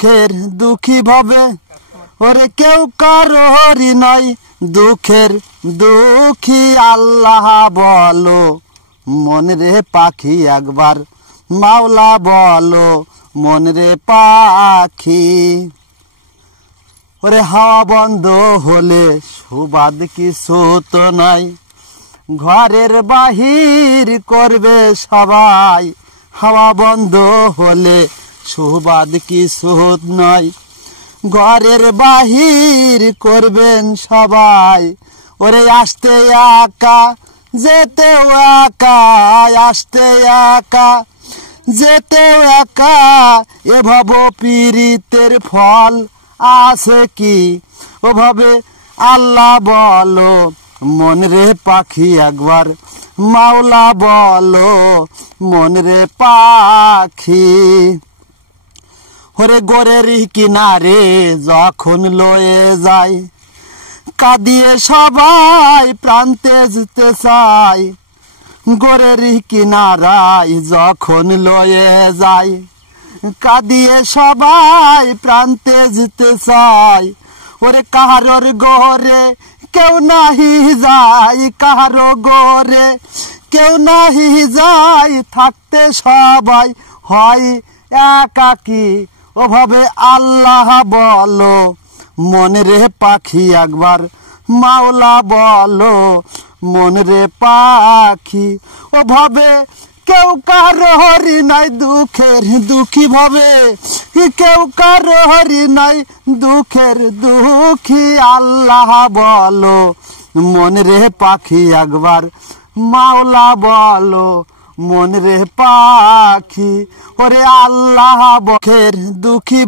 দুঃখের দুঃখী ভাবে ওরে কেউ কারোরই নাই দুঃখের দুঃখী আল্লাহ বলো মন রে পাখি একবার মাওলা বলো মন রে পাখি ওরে হাওয়া বন্ধ হলে সুবাদ কিছু তো নাই ঘরের বাহির করবে সবাই হাওয়া বন্ধ হলে সুবাদ কিছু নাই ঘরের বাহির করবেন সবাই ওরে আসতে একা যেতেও একা আসতে একা যেতেও একা এভাবে পীড়িতের ফল আছে কি ওভাবে আল্লাহ বলো মন রে পাখি একবার মাওলা বলো মন রে পাখি ওরে গোরের কিনারে যখন লয়ে যায় কাঁদিয়ে সবাই প্রান্তে যেতে চায় গোরের কিনারায় যখন লয়ে যায় কাঁদিয়ে সবাই প্রান্তে যেতে চায় ওরে কাহারোর গোরে কেউ নাহি যায় কাহারো গোরে কেউ নাহি যায় থাকতে সবাই হয় একাকী ওভাবে আল্লাহ বলো মন রে পাখি একবার মাওলা বলো মন রে পাখি ওভাবে কেউ কারোরই নাই দুঃখের দুঃখী ভাবে কেউ কারোরই নাই দুঃখের দুঃখী আল্লাহ বলো মন রে পাখি একবার মাওলা বলো মন রে পাখি ওরে আল্লাহ বখের দুঃখী